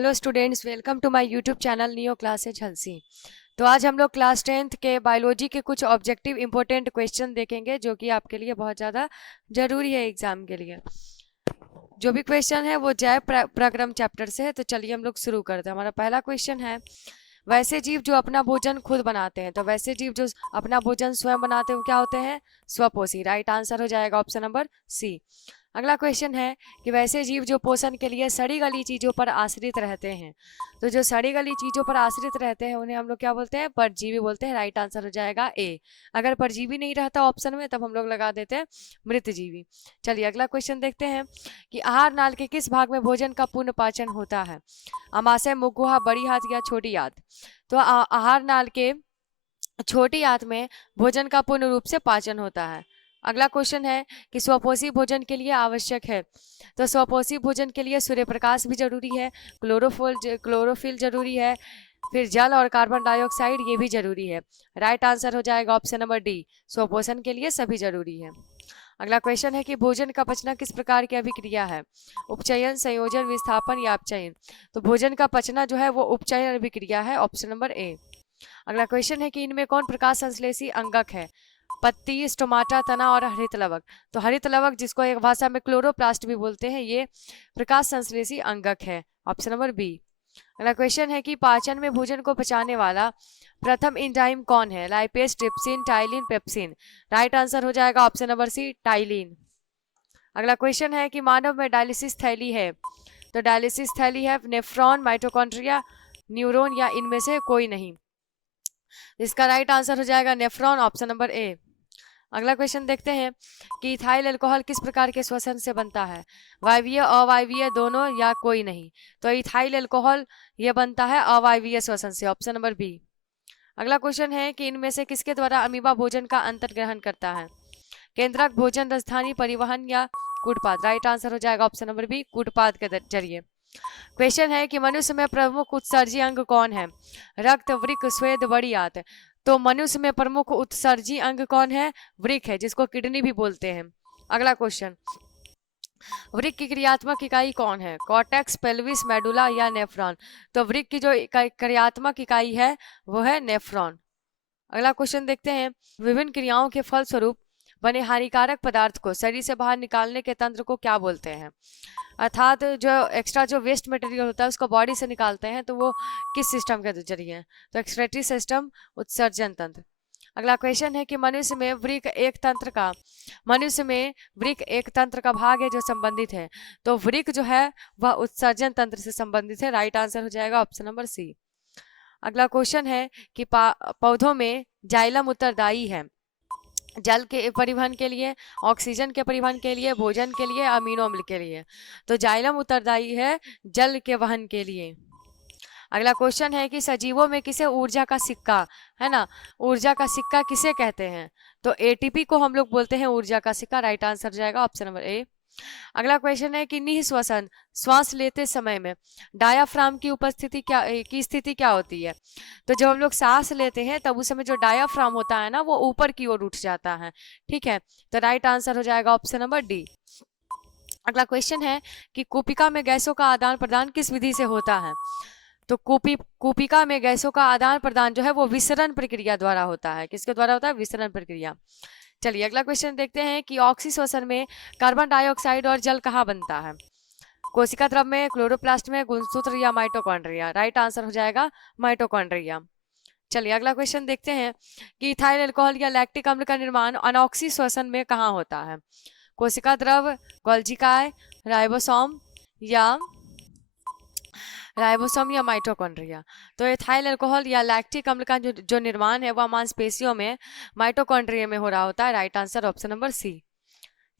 Hello students, welcome to my YouTube channel Neo Classes Hansi. तो आज हम लोग क्लास 10th के बायोलॉजी के कुछ ऑब्जेक्टिव इंपॉर्टेंट क्वेश्चन देखेंगे जो कि आपके लिए बहुत ज़्यादा ज़रूरी है एग्जाम के लिए। जो भी क्वेश्चन है वो जैव प्रक्रम चैप्टर से है। तो चलिए हम लोग शुरू करते हैं। हमारा पहला क्वेश्चन है, वैसे जीव जो अपना भोजन खुद बनाते हैं। तो वैसे जीव जो अपना भोजन स्वयं बनाते हैं वो क्या होते हैं? स्वपोषी। राइट आंसर हो जाएगा ऑप्शन नंबर सी। अगला क्वेश्चन है कि वैसे जीव जो पोषण के लिए सड़ी गली चीज़ों पर आश्रित रहते हैं। तो जो सड़ी गली चीज़ों पर आश्रित रहते हैं उन्हें हम लोग क्या बोलते हैं? परजीवी बोलते हैं। राइट आंसर हो जाएगा ए। अगर परजीवी नहीं रहता ऑप्शन में तब हम लोग लगा देते हैं मृतजीवी। चलिए अगला क्वेश्चन देखते हैं कि आहार नाल के किस भाग में भोजन का पुनः पाचन होता है? अमाशय, मुख, बड़ी हाथ या छोटी आंत? तो आहार नाल के छोटी आंत में भोजन का पूर्ण रूप से पाचन होता है। अगला क्वेश्चन है कि स्वपोषी भोजन के लिए आवश्यक है। तो स्वपोषी भोजन के लिए सूर्य प्रकाश भी जरूरी है, क्लोरोफिल जरूरी है, फिर जल और कार्बन डाइऑक्साइड ये भी जरूरी है। राइट आंसर हो जाएगा ऑप्शन नंबर डी। स्वपोषण के लिए सभी जरूरी है। अगला क्वेश्चन है कि भोजन का पचना किस प्रकार की अभिक्रिया है? उपचयन, संयोजन, विस्थापन या अपचयन? तो भोजन का पचना जो है वो उपचयन अभिक्रिया है। Option number A. अगला क्वेश्चन है कि इनमें कौन प्रकाश संश्लेषी अंगक है? पत्ती, स्टोमाटा, तना और हरित लवक? तो हरित लवक, जिसको एक भाषा में क्लोरोप्लास्ट भी बोलते हैं, ये प्रकाश संश्लेषी अंगक है। Option number B. अगला क्वेश्चन है कि पाचन में भोजन को पचाने वाला प्रथम एंजाइम कौन है? Lipase, trypsin, ptyalin, pepsin? Right answer हो जाएगा ऑप्शन नंबर सी, टाइलिन। अगला क्वेश्चन है कि मानव में डायलिसिस थैली है। तो डायलिसिस थैली है नेफ्रॉन, माइटोकॉन्ड्रिया, न्यूरॉन या इनमें से कोई नहीं। इसका राइट आंसर हो जाएगा नेफ्रॉन। Option number A. अगला क्वेश्चन देखते हैं कि इथाइल अल्कोहल किस प्रकार के श्वसन से बनता है? वायवीय, अवायवीय, दोनों या कोई नहीं? तो इथाइल अल्कोहल ये बनता है अवायवीय श्वसन से। Option number B. अगला क्वेश्चन है कि इनमें से किसके द्वारा अमीबा भोजन का अंतर ग्रहण करता है? केंद्रक, भोजन, राजधानी, परिवहन या कूटपाद? राइट आंसर हो जाएगा ऑप्शन नंबर बी, कूटपाद के जरिए। क्वेश्चन है कि मनुष्य में प्रमुख उत्सर्जी अंग कौन है? रक्त, वृक्क, स्वेद, बड़ी आंत? तो मनुष्य में प्रमुख उत्सर्जी अंग कौन है? वृक्क है, जिसको किडनी भी बोलते हैं। अगला क्वेश्चन, वृक्क की क्रियात्मक इकाई कौन है? कॉर्टेक्स, पेल्विस, मेडुला या नेफ्रॉन? तो वृक्क की जो क्रियात्मक इकाई है वो है नेफ्रॉन। अगला क्वेश्चन देखते हैं, विभिन्न क्रियाओं के फलस्वरूप बने हानिकारक पदार्थ को शरीर से बाहर निकालने के तंत्र को क्या बोलते हैं? अर्थात जो एक्स्ट्रा जो वेस्ट मटेरियल होता है उसको बॉडी से निकालते हैं तो वो किस सिस्टम के जरिए? तो एक्सक्रीटरी सिस्टम, उत्सर्जन तंत्र। अगला क्वेश्चन है कि मनुष्य में वृक्क एक तंत्र का भाग है जो संबंधित है। तो वृक्क जो है वह उत्सर्जन तंत्र से संबंधित है। राइट आंसर हो जाएगा ऑप्शन नंबर सी। अगला क्वेश्चन है कि पौधों में जाइलम उत्तरदायी है जल के परिवहन के लिए, ऑक्सीजन के परिवहन के लिए, भोजन के लिए, अमीनो अम्ल के लिए? तो जाइलम उत्तरदायी है जल के वहन के लिए। अगला क्वेश्चन है कि सजीवों में किसे ऊर्जा का सिक्का, है ना, ऊर्जा का सिक्का किसे कहते हैं? तो एटीपी को हम लोग बोलते हैं ऊर्जा का सिक्का। राइट आंसर जाएगा ऑप्शन नंबर ए। अगला क्वेश्चन है कि निःश्वसन, श्वास लेते समय में डायाफ्राम की उपस्थिति की स्थिति क्या होती है? तो जब हम लोग सांस लेते हैं तब उस समय जो डायाफ्राम होता है ना वो ऊपर की ओर उठ जाता है। ठीक है, तो राइट आंसर हो जाएगा ऑप्शन नंबर डी। अगला क्वेश्चन है कि कूपिका में गैसों का आदान प्रदान किस विधि से होता है? तो कूपिका में गैसों का आदान प्रदान जो है वो विसरण प्रक्रिया द्वारा होता है। किसके द्वारा होता है? विसरण प्रक्रिया। चलिए अगला क्वेश्चन देखते हैं कि ऑक्सीश्वसन में कार्बन डाइऑक्साइड और जल कहाँ बनता है? कोशिका द्रव में, क्लोरोप्लास्ट में, गुणसूत्र या माइटोकॉन्ड्रिया? राइट आंसर हो जाएगा माइटोकॉन्ड्रिया। चलिए अगला क्वेश्चन देखते हैं कि इथाइल अल्कोहल या लैक्टिक अम्ल का निर्माण अनॉक्सी श्वसन में कहाँ होता है? कोशिका द्रव, गोल्जिकाय, राइबोसोम या माइटोकॉन्ड्रिया? तो इथाइल अल्कोहल या लैक्टिक अम्ल का जो निर्माण है वह मांसपेशियों में, माइटोकॉन्ड्रिया में हो रहा होता है। Right answer option number C.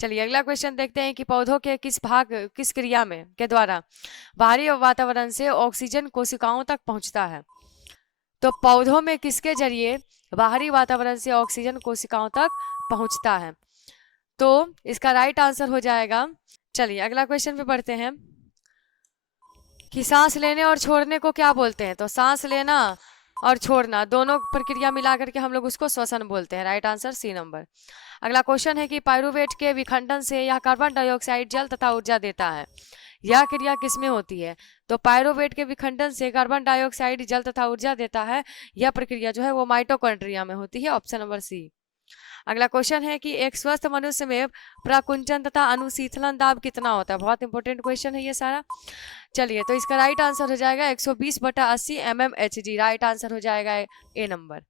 चलिए अगला क्वेश्चन देखते हैं कि पौधों के किस क्रिया में के द्वारा बाहरी वातावरण से ऑक्सीजन कोशिकाओं तक पहुंचता है? तो पौधों में किसके जरिए बाहरी वातावरण से ऑक्सीजन कोशिकाओं तक पहुंचता है? तो इसका राइट आंसर हो जाएगा, चलिए अगला क्वेश्चन पे बढ़ते हैं कि सांस लेने और छोड़ने को क्या बोलते हैं? तो सांस लेना और छोड़ना दोनों प्रक्रिया मिला करके हम लोग उसको श्वसन बोलते हैं। Right answer C number. अगला क्वेश्चन है कि पायरुवेट के विखंडन से यह कार्बन डाइऑक्साइड, जल तथा ऊर्जा देता है। यह क्रिया किसमें होती है? तो पायरोवेट के विखंडन से कार्बन डाइऑक्साइड जल तथा ऊर्जा देता है। यह प्रक्रिया जो है वो माइटोकॉन्ड्रिया में होती है, ऑप्शन नंबर सी। अगला क्वेश्चन है कि एक स्वस्थ मनुष्य में प्राकुंचन तथा अनुशीतलन दाब कितना होता है? बहुत इंपॉर्टेंट क्वेश्चन है ये सारा। चलिए, तो इसका राइट आंसर हो जाएगा 120/80 mmHg। राइट आंसर हो जाएगा ए नंबर।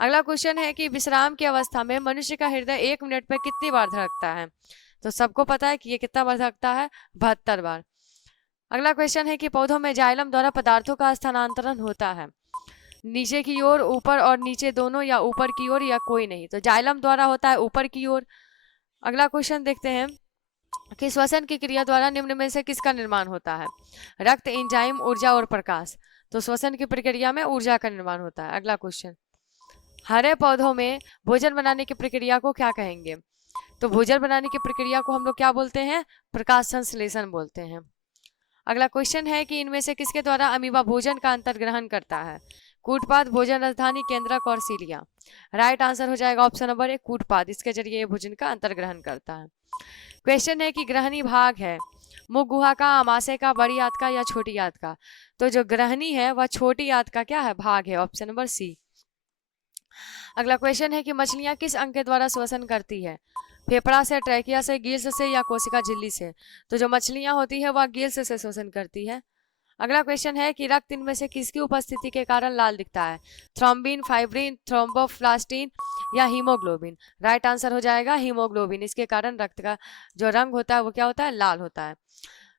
अगला क्वेश्चन है कि विश्राम की अवस्था में मनुष्य का हृदय 1 मिनट में कितनी बार धड़कता है? तो सबको पता है कि ये कितना बार धड़कता है, 72 बार। अगला क्वेश्चन है कि पौधों में जाइलम द्वारा पदार्थों का स्थानांतरण होता है नीचे की ओर, ऊपर और नीचे दोनों, या ऊपर की ओर, या कोई नहीं? तो जाइलम द्वारा होता है ऊपर की ओर। अगला क्वेश्चन देखते हैं कि श्वसन की क्रिया द्वारा निम्न में से किसका निर्माण होता है? रक्त, एंजाइम, ऊर्जा और प्रकाश। तो श्वसन की प्रक्रिया में ऊर्जा का निर्माण होता है। अगला क्वेश्चन, हरे पौधों में भोजन बनाने की प्रक्रिया को क्या कहेंगे? तो भोजन बनाने की प्रक्रिया को हम लोग क्या बोलते हैं? प्रकाश संश्लेषण बोलते हैं। अगला क्वेश्चन है कि इनमें से किसके द्वारा अमीबा भोजन का अंतर्ग्रहण करता है? कूटपाद, भोजन राजधानी, केंद्रक और सीलिया। राइट आंसर हो जाएगा ऑप्शन नंबर ए, कूटपाद। इसके जरिए ये भोजन का अंतर्ग्रहण करता है। क्वेश्चन है कि ग्रहणी भाग है मुख गुहा का, आमाशय का, बड़ी आंत का, या छोटी आंत का? तो जो ग्रहणी है वह छोटी आंत का क्या है? भाग है, ऑप्शन नंबर सी। अगला क्वेश्चन है कि मछलियां किस अंग के द्वारा श्वसन करती है? फेफड़ा से, ट्रैकिया से, गिल्स से, या कोशिका झिल्ली से? तो जो मछलियां होती है वह गिल्स से श्वसन करती है। अगला क्वेश्चन है कि रक्त इनमें से किसकी उपस्थिति के कारण लाल दिखता है? थ्रोम्बिन, फाइब्रिन, थ्रोम्बोप्लास्टिन, या हीमोग्लोबिन? राइट आंसर हो जाएगा हीमोग्लोबिन। इसके कारण रक्त का जो रंग होता है वो क्या होता है? लाल होता है।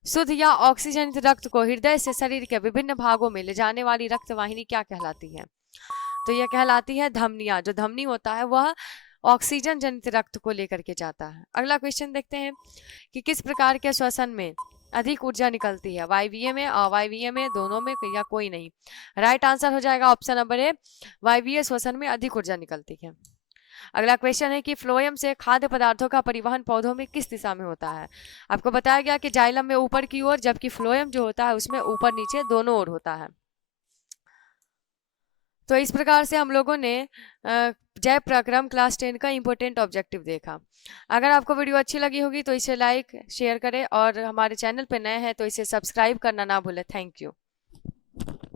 शुद्ध या ऑक्सीजनित रक्त को हृदय से शरीर के विभिन्न भागों में ले जाने वाली रक्त वाहिनी क्या कहलाती है? तो यह कहलाती है धमनियां। जो धमनी होता है वह ऑक्सीजन जनित रक्त को लेकर के जाता है। अगला क्वेश्चन देखते हैं कि किस प्रकार के श्वसन में अधिक ऊर्जा निकलती है? वायवीय में, अवायवीय में, दोनों में, या कोई नहीं? राइट आंसर हो जाएगा ऑप्शन नंबर ए, वायवीय श्वसन में अधिक ऊर्जा निकलती है। अगला क्वेश्चन है कि फ्लोएम से खाद्य पदार्थों का परिवहन पौधों में किस दिशा में होता है? आपको बताया गया कि जाइलम में ऊपर की ओर, जबकि फ्लोएम जो होता है उसमें ऊपर नीचे दोनों ओर होता है। तो इस प्रकार से हम लोगों ने जय प्रक्रम क्लास 10 का इंपॉर्टेंट ऑब्जेक्टिव देखा। अगर आपको वीडियो अच्छी लगी होगी तो इसे लाइक शेयर करें, और हमारे चैनल पर नए हैं तो इसे सब्सक्राइब करना ना भूलें। Thank you.